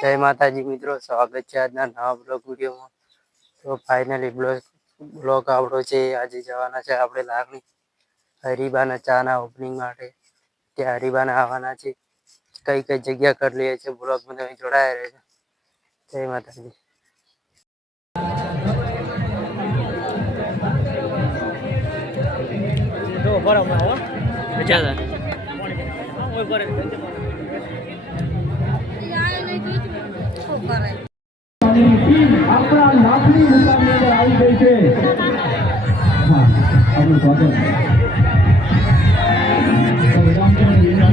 જય માતાજી મિત્રો સ્વાગત છે આજના નવા બ્લોગ વિડીયોમાં. તો ફાઇનલી બ્લોગ બ્લોગ આવડો છે આજે જવાના છે આપણે લાગણી હરીબાના ચાના ઓપનિંગ માટે. ત્યાં હરીબાના આવવાના છે. કઈ કઈ જગ્યા કરી લઈએ છીએ બ્લોગમાં તમે જોડાયા રહેજો. જય માતાજી. બરાબર મજા આપણા લાખની મુકામની અંદર આવી ગઈ છે હા આપણું સ્વાગત તો વિરામચંદ્ર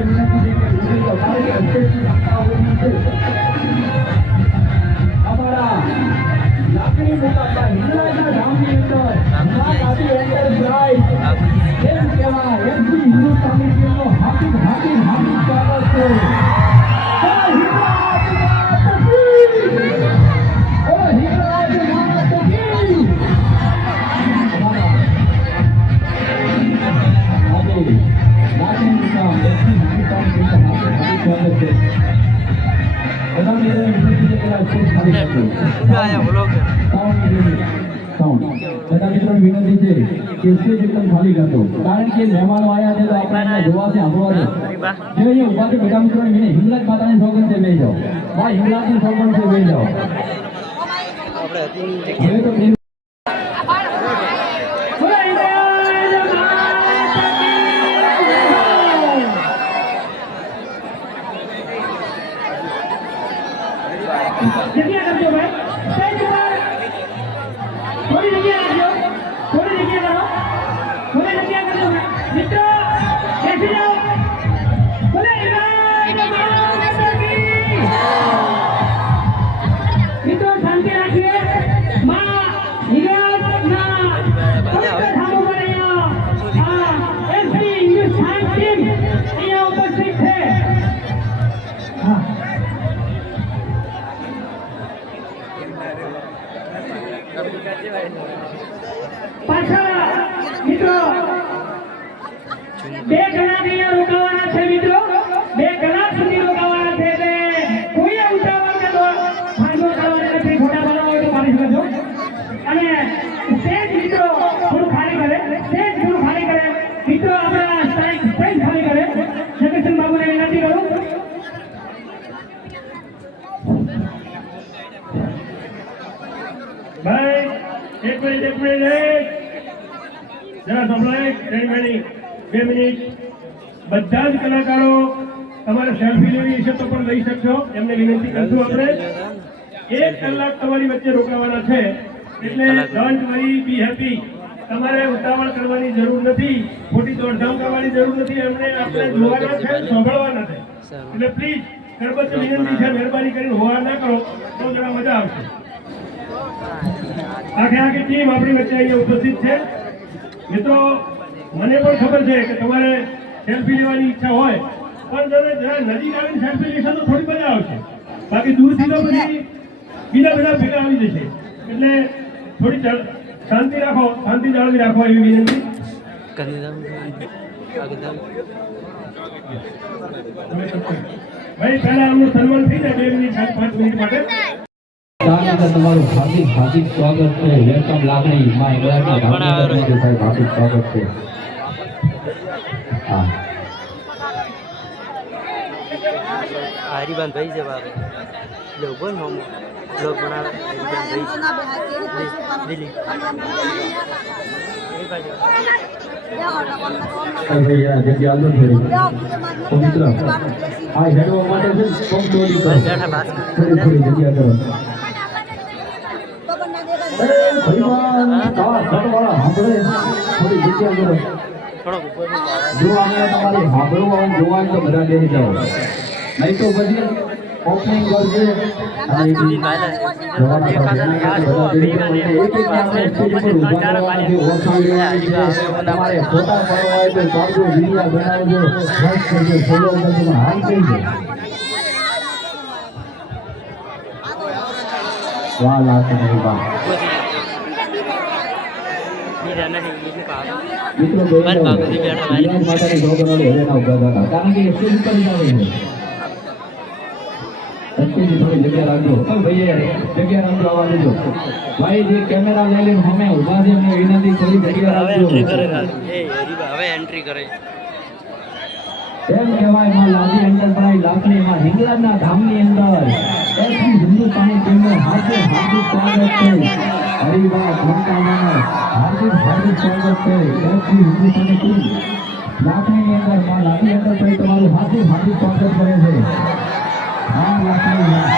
બધા મિત્રોને વિનંતી છે કે સ્ટેજ એકદમ ખાલી કરજો કારણ કે મહેમાનો આવ્યા છે તો આપણે જોવા છે સાંભળવા છે હરીબા અહીંયા ઊભા છે બધા મિત્રોને વિનંતી હિંગલાજ માતાની સોગંદ છે બેસી જાઓ ભાઈ હિંગલાજની સોગંદ છે બેસી જાઓ હવે તો બધા જ કલાકારો તમારે સેલ્ફી લેવી હશે તો પણ લઈ શકશો. એમને વિનંતી કરશું આપણે. એક કલાક તમારી વચ્ચે રોકાવાના છે. એટલે ડોન્ટ વરી બી હેપી તમારે ઉતાવળ કરવાની જરૂર નથી. ખોટી દોડધામ કરવાની જરૂર નથી. એમને આપણે જોવાના છે, સાંભળવાના છે. એટલે પ્લીઝ કરબત વિનંતી છે, મહેરબાની કરીને હોવા ના કરો. તો જરા મજા આવશે. આખે આખી ટીમ આપણી વચ્ચે અહીંયા ઉપસ્થિત છે. મિત્રો મને પણ ખબર છે કે તમારે સેલ્ફી લેવાની ઈચ્છા હોય પણ તમે જરા નજીક આવીને સેલ્ફી લેશો તો થોડી મજા આવશે. બાકી દૂરથી તો પછી બીજા બધા ભેગા આવી જશે. એટલે થોડી શાંતિ રાખો શાંતિ જાળવી રાખો એવી વિનંતી. ભાઈ પહેલા એમનું સન્માન થઈ જાય બે મિનિટ પાંચ મિનિટ માટે. તમારું હાર્દિક હાર્દિક સ્વાગત છે. વેલકમ લાગણી માં ઇંગ્લેન્ડના સ્વાગત છે. હા. હરિબાન ભાઈ છે. બાબા એટલે ઊભો ને બ્લોગ બનાવે જગ્યા કરો. જો અહીંયા તમારી હાંભળવું આવું જોવાનું તો બધા બેસી જાઓ નહીં તો પછી ઓપનિંગ કરશે અને એક જવાના તમારે ફોટા પાડવા હોય તો પાડજો વિડીયા બનાવજો લાઈક કરજો ફોલો કરજો હાલ કહી દો વાહ લાખ નહીં વાહ કામ. બેઠા. માતાની હેરેના ઊભા હતા કારણ કે ઉપર છે? થોડી જગ્યા રાખજો. ઓ ભાઈ જગ્યા રાખજો આવવા દેજો. ભાઈ જે કેમેરા લઈ લઈને અમે ઊભા છે એમને વિનંતી થોડી જગ્યા હવે એન્ટ્રી કરે રાખજો એ હરિબા હવે એન્ટ્રી કરે એમ કહેવાયમાં લાદી એન્ટરપ્રાઇઝ લાકડી માં હિંગલાજના ધામની અંદર. એસી હિન્દુસ્તાની ટીમનું હાર્દિક હાર્દિક સ્વાગત છે હરિભા ઘંટામાં હાર્દિક હાર્દિક સ્વાગત છે એસી હિન્દુસ્તાની ટીમ લાકડીની અંદરમાં લાદી એન્ટરપ્રાઇઝ તમારું હાર્દિક હાર્દિક સ્વાગત કરે છે. હા લાકડી હા.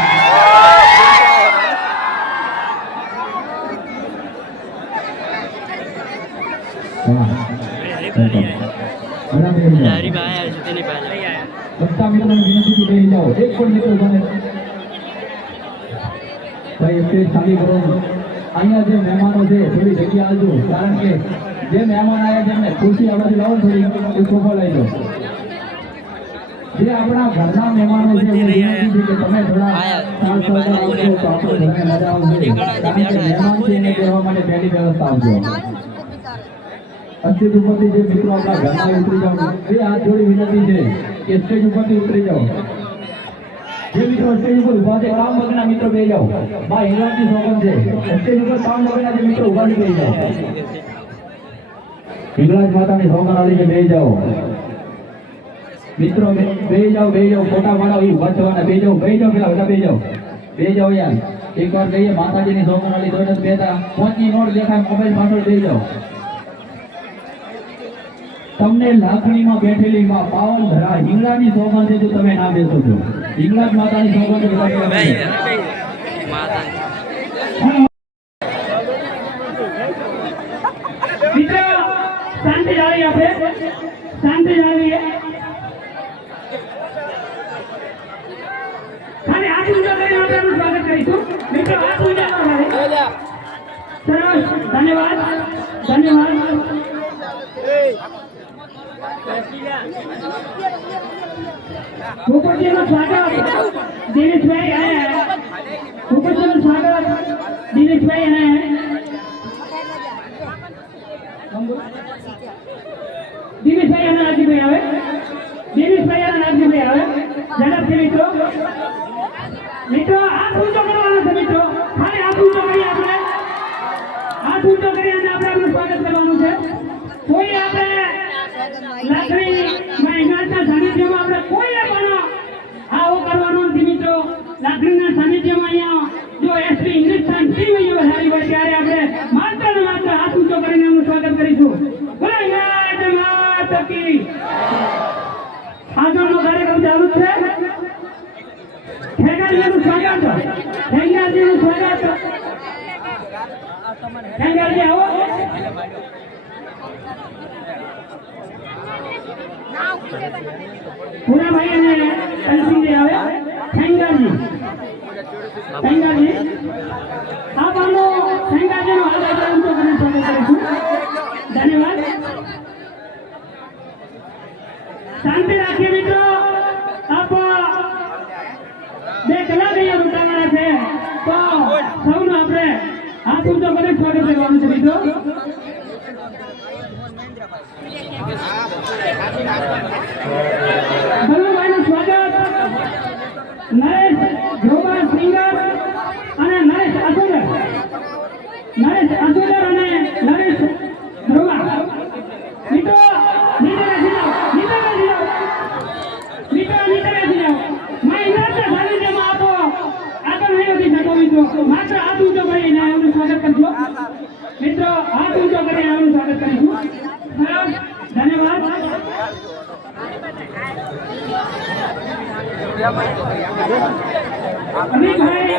બધા મિત્રોને વિનંતી બેસી જાઓ. એક પણ મિત્ર બને ભાઈ સ્ટેજ ખાલી કરો. અહીંયા જે મહેમાનો છે થોડી જગ્યા આવજો. કારણ કે જે મહેમાન આવ્યા છે એમને ખુરશી આ લાવો થોડી. એ સોફા લઈ જાઓ જે આપણા ઘરના મહેમાનો છે એમને વિનંતી છે કે તમે થોડા સાલ સહકાર આપજો તો આપણે ઘરને મજા આવશે. કારણ કે મહેમાન છે એને કહેવા માટે પહેલી વ્યવસ્થા આવજો ઉપરથી જે મિત્રો આપણા ઘરના ઉતરી જાવ એ હાથ જોડી વિનંતી છે. કે સ્ટેજ ઉપરથી ઉતરી જાઓ. જે મિત્રો સ્ટેજ ઉપર ઊભા છે, રામ ભગના મિત્રો બેસી જાઓ. બા હિંગળાજની સોગન છે. સ્ટેજ ઉપર રામ ભગના જે મિત્રો ઊભા છે બેસી જાઓ. હિંગળાજ માતાની સોગન આલી છે બેસી જાઓ. મિત્રો, બે- જાઓ બેસી જાઓ. ફોટા પાડાવો ઊભા થવાના. બેસી જાઓ બેસી જાઓ પેલા બધા બેસી જાઓ. બેસી જાઓ યાર. એકવાર કહીએ, માતાજીની સોગંદ આલી, તો બેતા. પહોંચી નોટ દેખાય, મોબાઈલ પાછળ બેસી જાઓ. તમને લાખણીમાં બેઠેલી માં પાવન ધરા હિંગળાની સોગંદ તો તમે ના બેસો છો. હિંગળાજ માતાની સોગંદ છે બધા કહેવાય ભાઈ છે. માતા મિત્રો શાંતિ જાળવી આપણે શાંતિ જાળવીએ. ખાલી હાથ ઊંચો કરીને આપણે એમનું સ્વાગત કરીશું. મિત્રો હાથ ઊંચા સરસ. ધન્યવાદ. ધન્યવાદ. ભૂપતજીનું સ્વાગત. દિનેશભાઈ હે. ભૂપતજીનું સ્વાગત. દિનેશભાઈ હે. દિનેશભાઈ અને નાગજીભાઈ આવે. દિનેશભાઈ અને નાગજીભાઈ આવે. ઝડપથી મિત્રો મિત્રો હાથ ઊંચો કરવાનો છે મિત્રો ખાલી હાથ ઊંચો કરી આપણે હાથ ઊંચો કરી અને આપણે એમનું સ્વાગત કરવાનું છે કોઈ આપણે લાકડી મહેનતના સાનિધ્યમાં આપણે કોઈએ પણ આવો કરવાનો નથી મિત્રો લાકડીના સાનિધ્યમાં અહીંયા જો એસપી હિન્દુસ્તાન ટીમ અહીંયા વધારી હોય ત્યારે આપણે માત્ર ને માત્ર હાથ ઊંચો કરીને એમનું સ્વાગત કરીશું બોલો હિંગળાજ માત કી આગળનો કાર્યક્રમ ચાલુ જ છે ખેગાજીનું સ્વાગત ખેગાજીનું સ્વાગત ખેગાજી આવો પુનાભાઈ અને કલસિંહજી આવે ખેંગાજી ખેંગાજી આ બાનો અનેક હૈ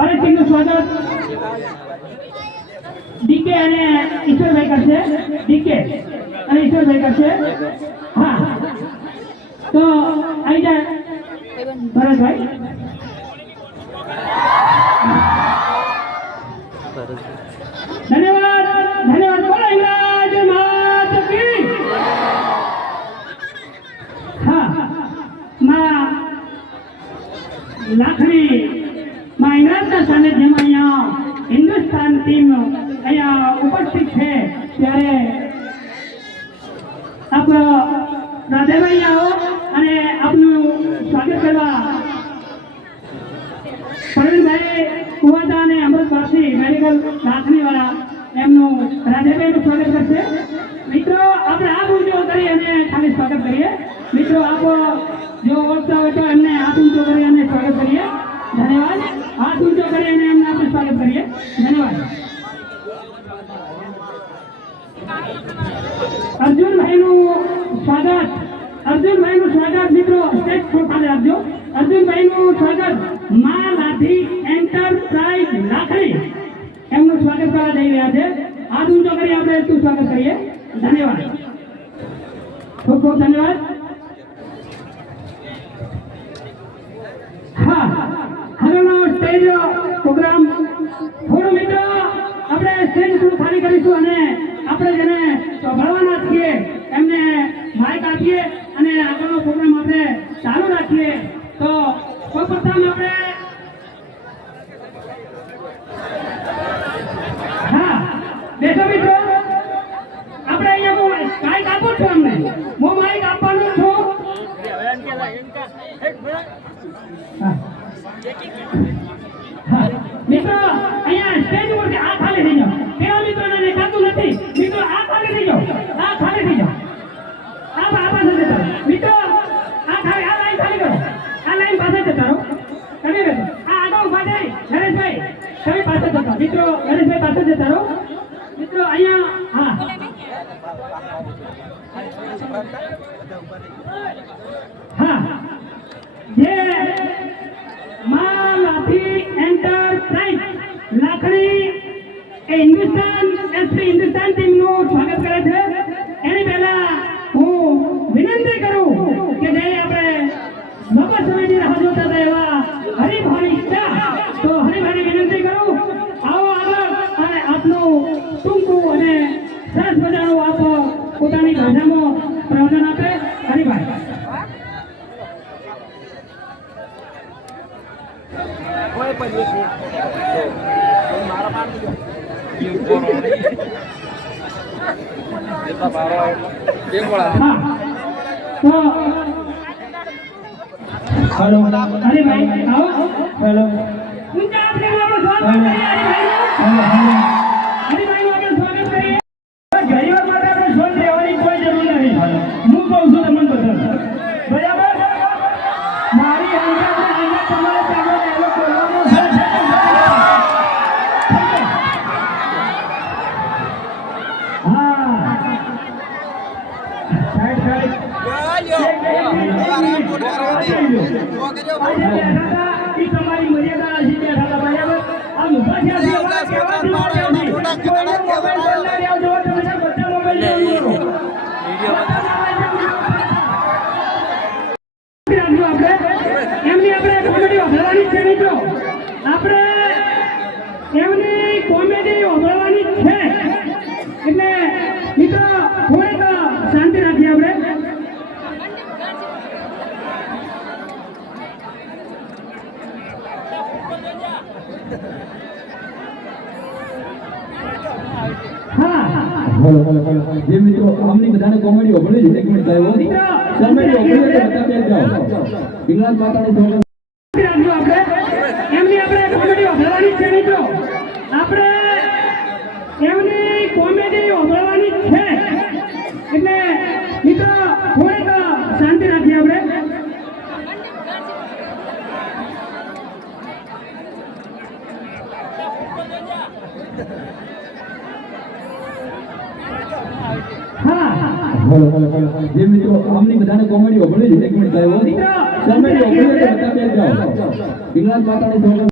ભરત સિંહ સ્વાગત. ડીકે અને ઈશ્વરભાઈ કરશે. ડીકે અને ઈશ્વરભાઈ કરશે. હા. તો આવી જાય ભરતભાઈ. ધન્યવાદ. ધન્યવાદ. બોલો ઇન્દ્રાજ માત કી. હા. મા લાખણી મા માઇનરના સાનિધ્યમાં અહીંયા હિન્દુસ્તાન ટીમ અહીંયા ઉપસ્થિત છે, ત્યારે આપ રાધેભાઈ આવો અને આપનું સ્વાગત કરવા. પ્રવીણભાઈ કુવાતા અને અમૃતવાસી મેડિકલ રાખણીવાળા એમનું રાધેભાઈનું સ્વાગત કરશે. મિત્રો, આપણે આ ઉજવો કરી અને ખાલી સ્વાગત કરીએ. મિત્રો, આપ, જો ઓળખતા હોય તો એમને આ ઉંચો કરી અને સ્વાગત કરીએ. ધન્યવાદ. અર્જુનભાઈનું સ્વાગત. અર્જુનભાઈનું સ્વાગત, મિત્રો. સ્ટેજ પર ખાલી આપજો. અર્જુનભાઈનું સ્વાગત. મા લાઠી એન્ટરપ્રાઇઝ લાખણી. એમનું સ્વાગત કરવા જઈ રહ્યા છે. હાથ ઊંચો કરી આપણે એટલું સ્વાગત કરીએ. ધન્યવાદ. ખૂબ ખૂબ ધન્યવાદ. હા હવેનો સ્ટેજ પ્રોગ્રામ. થોડો મિત્રો આપણે સ્ટેન્ડ ખાલી કરીશું અને આપણે જેને સંભાળવાના છીએ, એમને માઇક આપીએ અને આગળનો પ્રોગ્રામ આપણે ચાલુ રાખીએ. તો સૌપ્રથમ આપણે હા દેશો મિત્રો મિત્રો બધાને કોમેડી ઓગળી એક મિનિટ સાહેબ કોમેડી ઓગળી બધા બેસ જાઓ. ઇંગ્લેન્ડ માતાનું થોડું રાખજો આપણે એમની આપણે કોમેડી વગાડવાની જ છે મિત્રો આપણે એમની કોમેડી વગાડવાની જ છે એટલે મિત્રો થોડીક શાંતિ રાખીએ આપણે હા બોલો બોલો બોલો જે મિત્રો આમની બધાને કોમેડી ઓગળી એક મિનિટ સાહેબ કોમેડી ઓગળી છે, બધા બેસ જાઓ. ઇંગ્લેન્ડ માતાની સોંગ તું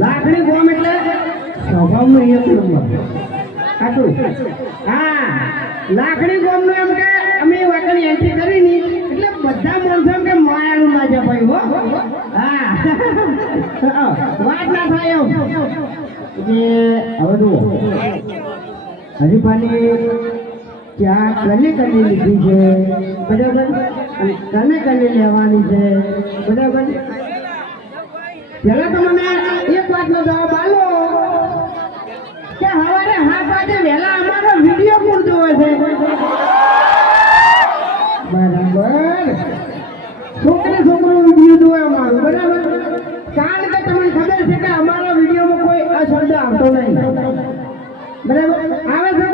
લાકડી ગોમ એટલે સ્વભાવનો એક નંબર હા, લાકડી ગોમનું એમ કે અમે વાકડી એન્ટ્રી કરી ની એટલે બધા માણસો કે માયાનું ના ભાઈ હો. હા. વાત ના થાય એમ. કે હવે જુઓ. હરીફાની ત્યાં કલી કલી લીધી છે? બરાબર? અને કને કલી લેવાની છે? બરાબર? પેલા તો મને એક વાતનો જવાબ આલો. કે હવારે હાથ વાગે વહેલા અમારો વીડિયો પૂરતો જોવે છે? બરાબર. છોકરી છોકરો વીડિયો જોવે અમારો. બરાબર? કારણ કે તમને ખબર છે કે અમારા વિડીયોમાં કોઈ અશબ્દ આવતો નહીં. બરાબર? આવે છે?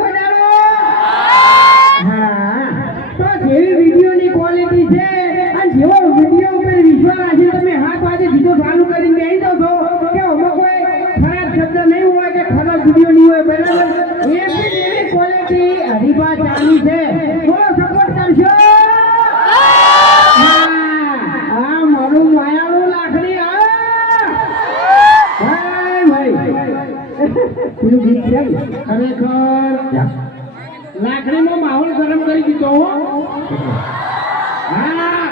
દીધો હો, હા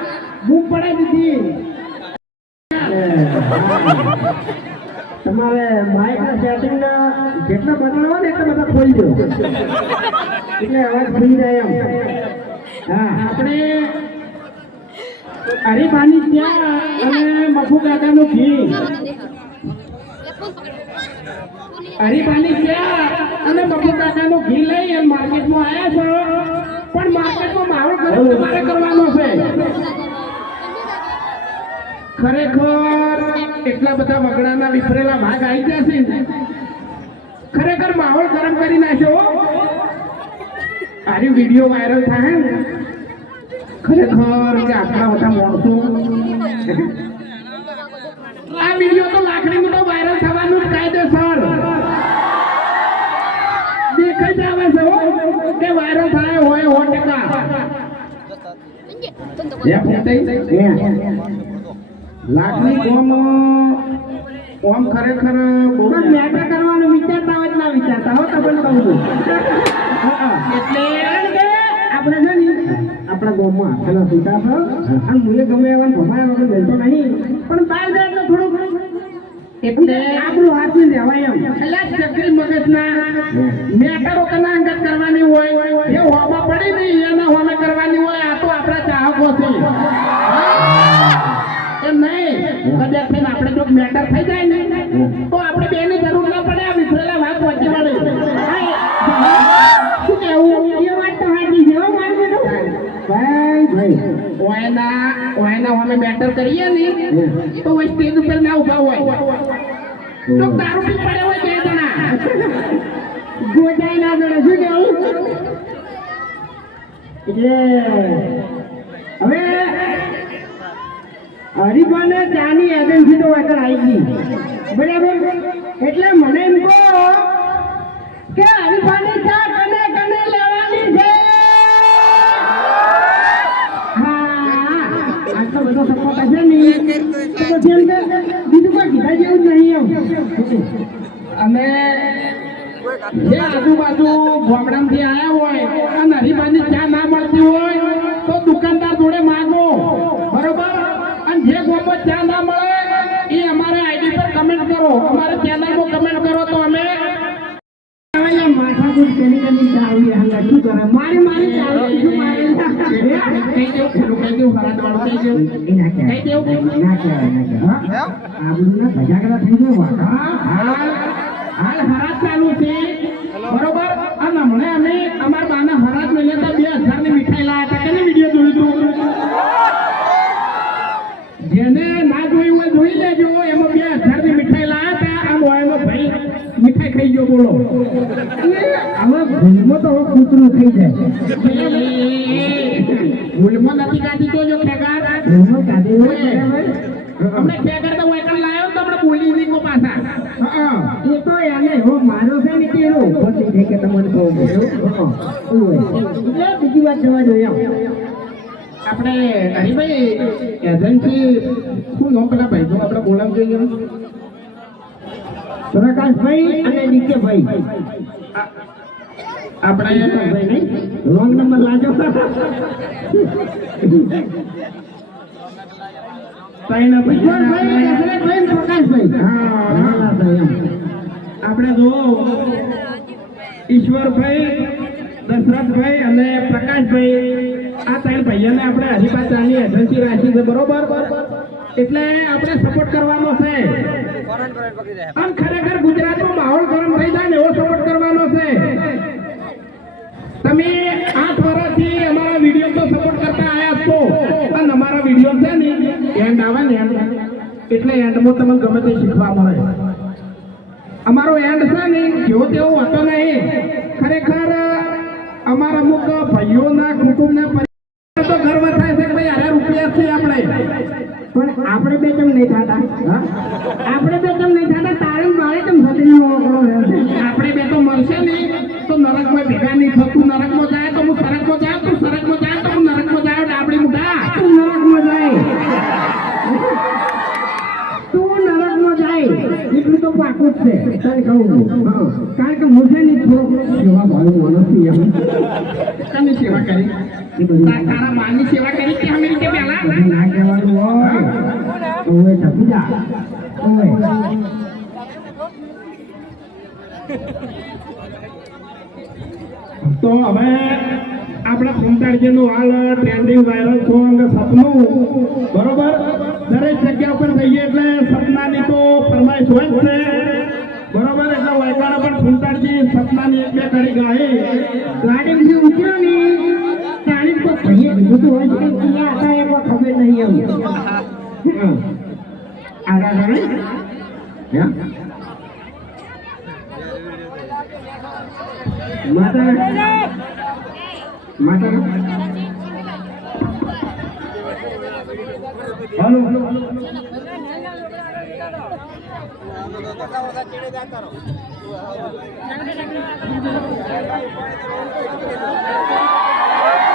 પડાવી દીધી. તમારે માઇકના જેટલા બટન હોય ને એટલા બધા ખોલી દો. એટલે અવાજ ફરી જાય એમ. હા, આપણે હરીફાની ત્યાં અને મફુ કાકાનું ઘી. હરીફાની ત્યાં અને બબુ કાકાનું ઘી લઈ માર્કેટમાં આવ્યા છો. પણ માર્કેટમાં માહોલ ગરમ તમારે કરવાનો છે. ખરેખર એટલા બધા વગડાના વિફરેલા ભાગ આવી જશે છે. ખરેખર માહોલ ગરમ કરી નાખ્યો. હો. આરી વીડિયો વાયરલ થાય. ખરેખર કે આટલા બધા માણસો. આ વીડિયો તો લાકડીનું તો વાયરલ થવાનું જ કાયદેસર દેખાઈ જ આવે છે હો કે વાયરલ થાય હોય સો ટકા? લાકડી કોમ ઓમ ખરેખર બહુ જ મેટર કરવાનું વિચારતા હોય ના વિચારતા. હો તો પણ કહું છું. એટલે આપણે છે ને આપણા ગામમાં પેલા સુતા છો અને મુએ ગમે એવા ભમાયા વગર બેસતો નહીં. પણ બહાર જાય એટલે થોડું એટલે આપણું હાથમાં રહેવાય એમ. એટલે ચકરી મગજના મેટરો કના અંગત કરવાની હોય. એ હોમાં પડી નહીં એના હોમે કરવાની હોય. આ તો આપણા ચાહકો છે. એમ નહીં. કદાચ આપણે જો મેટર થઈ જાય ને તો આપણે બેની જરૂર ના પડે આ વિફરેલા ભાગ પહોંચી વળે શું કહેવું એ વાત તો સાચી છે હો મારું બેટું ભાઈ ભાઈ ઓયના ઓયના અમે બેટર કરીએ ને તો સ્ટેજ ઉપર ના ઊભા હોય. તો દારૂ પી પડે હોય બે જણા. ગોજાઈ ના જડે શું કેવું એટલે હવે હરિભાને ત્યાંની એજન્સી તો આગળ આવી ગઈ. બરાબર? એટલે મને એમ કહો કે હરિભાની ચા કને કને લેવાની છે હા આટલો બધો સપોર્ટ તો પછી એમ કે બીજું કોઈ કીધા જેવું જ નહીં એમ. અમે જે આજુબાજુ ગામડામાંથી આવ્યા હોય અને હરિભાની ચા ના મળતી હોય તો દુકાનદાર જોડે માગો. બરોબર? અને જે ગામમાં ચા ના મળે એ અમારા આઈડી પર કમેન્ટ કરો. અમારા ચેનલમાં કમેન્ટ કરો. માથાકૂટ કરી કરી ચાવી હંગા શું કરે મારી મારી ચાવી શું મારી કઈ દેવું ખરું કઈ દેવું ફરાદ વાળું કઈ દેવું કઈ દેવું ના કહેવાય ના કહેવાય આ બધું ના ભજાગરા થઈ ગયું હાલ હાલ હરાજ ચાલુ છે બરોબર અને હમણે અમે અમારા બાના હરાજ મેલે તો બે હજારની મીઠાઈ લાયા હતા કેને વીડિયો જોયું હતું જેને ના જોયું હોય જોઈ લેજો એમાં બે હજારની મીઠાઈ લાયા હતા આ મોયનો ભાઈ મીઠાઈ ખાઈ ગયો બોલો હવે ભૂલમાં તો હવે કૂતરું થઈ જાય. ભૂલમાં નથી કાઢી તો જો ખેગાર. ભૂલમાં કાઢી હોય. અમને ખેગાર તો વાયકલ લાયો તો આપણે બોલી નહીં કો પાછા. એ તો એને હો મારો છે ને કેરો. ઉપરથી છે કે તમને કહું એટલે બીજી વાત જવા જોઈએ આપણે હરીભાઈ એજન્સી શું નામ પેલા ભાઈ તો આપણે બોલાવ જોઈએ પ્રકાશભાઈ અને નીકેભાઈ. ભાઈ નહીં. રોંગ નંબર હા આપણે જુઓ. ઈશ્વરભાઈ દશરથભાઈ અને પ્રકાશભાઈ આ ત્રણ ભાઈઓને આપણે હરિભા ચાની એજન્સી રાખી છે બરોબર? એટલે આપણે સપોર્ટ કરવાનો છે. આમ ખરેખર ગુજરાતનો માહોલ ગરમ થઈ જાય ને એવો સપોર્ટ કરવાનો છે. તમે આઠ વર્ષથી અમારા વીડિયો તો સપોર્ટ કરતા આયા છો. અને અમારા વીડિયો છે ને એન્ડ આવે ને એન્ડ એટલે એન્ડમાં તમને ગમે તે શીખવા મળે. અમારો એન્ડ છે ને જેવો તેવો હતો નહીં. ખરેખર અમારા અમુક ભાઈઓના કુટુંબના પરિવાર તો ગર્વ થાય છે કે ભાઈ અરે રૂપિયા છે આપણે. પણ આપણે બે કેમ નહીં થતા? આપણે બે કેમ નહીં થતા? તારે મારે કેમ થતી આપણે બે તો મળશે ને તો નરકમાં ભેગા નહીં થતું નરકમાં જાય તો હું સરકમાં જાય તું સરકમાં જાય તો હું નરકમાં જાય ડાબડી મુઢા તું નરકમાં જાય તું નરકમાં જાય એટલું તો પાકું જ છે તારે કહું હા. કારણ કે હું છે ને થોડો સેવા ભાવ નથી એમ કની સેવા કરી. તારા માની સેવા કરી કે અમે રીતે પહેલા ના કહેવાનું હોય. ઓય ઢબી ઓય. તો હવે આપણા કુંતાળજીનું હાલ ટ્રેન્ડિંગ વાયરલ સોંગ સપનું. બરોબર? દરેક જગ્યા ઉપર જઈએ એટલે સપનાની તો ફરમાઈશ હોય છે. બરોબર એટલે વાયકાણા પણ કુંતાળજી સપનાની એક બે કરી ગાય ગાડી બધી ઉતરો ને તાણી તો કહીએ બધું હોય છે ક્યાં હતા એ કોઈ ખબર નહીં એમ. આગળ આગળ માતા માતા હલો હાલો. Thank you.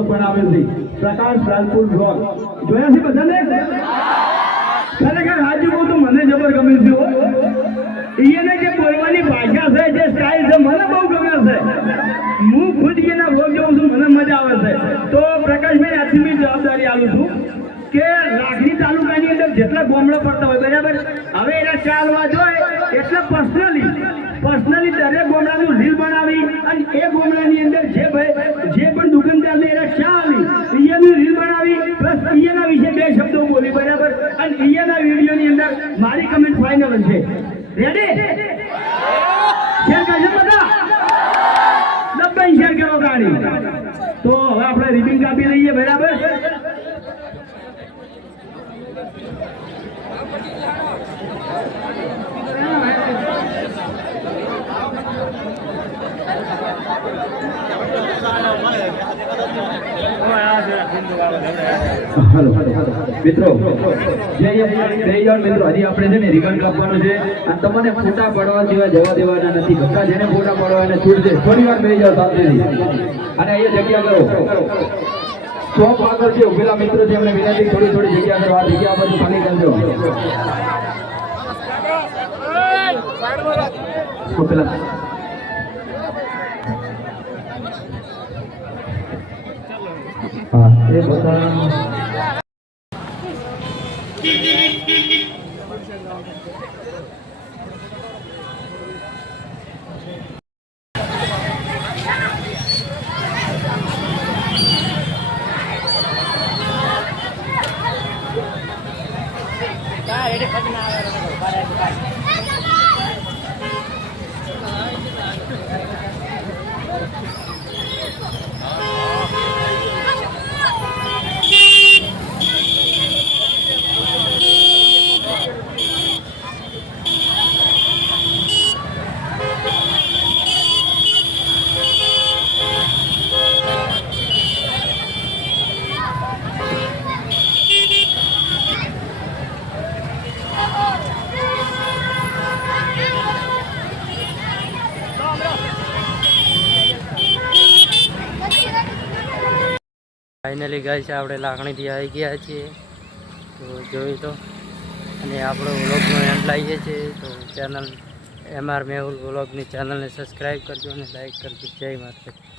બ્લોગ બનાવે છે. પ્રકાશ લાલપુર બ્લોગ જોયા છે બધાને? ખરેખર રાજુ બહુ તો મને જબર ગમે છે. એને જે બોલવાની ભાષા છે, જે સ્ટાઇલ છે, મને બહુ ગમે છે. હું ખુદ એના બ્લોગ જોઉં છું, મને મજા આવે છે. તો પ્રકાશભાઈ, આજથી મેં જવાબદારી આલું છું કે લાખણી તાલુકાની અંદર જેટલા ગોમડા પડતા હોય, બરાબર? હવે એના ચાલવા જોઈએ એટલે પર્સનલી પર્સનલી દરેક ગામડાનું રીલ બનાવી અને એ ગામડાની અંદર જે ભાઈ જે પણ દુકાનદાર ને એના ચા આવી એની રીલ બનાવી પ્લસ એના વિશે બે શબ્દો બોલી બરાબર અને એના વિડીયોની અંદર મારી કમેન્ટ ફાઇનલ છે રેડી શેર કરજો બધા ડબ્બાઈ શેર કરો ગાડી તો હવે આપણે રિબિન કાપી લઈએ બરાબર હાલો મિત્રો જય મિત્રો. હજી આપણે છે ને રિબન કાપવાનું છે. અને તમને ફોટા પાડવા જેવા જવા દેવાના નથી. બધા જેને ફોટા પાડવા એને છૂટ છે. થોડી વાર બેસી જાઓ શાંતિથી અને અહીંયા જગ્યા કરો. ચોપ આગળ છે. ઉભેલા મિત્રો છે એમને વિનંતી થોડી થોડી જગ્યા કરો આ જગ્યા બધું ખાલી કરજો. ઉભેલા. હા એ બધા ફાઇનલી ગઈ છે, આપણે લાગણીથી આવી ગયા છીએ. તો જોઈ તો. અને આપણો વ્લોગનો એન્ડ લાવીએ છીએ. તો ચેનલ એમ આર મેહુલ વ્લોગની ચેનલને સબસ્ક્રાઈબ કરજો અને લાઈક કરજો. જય માતા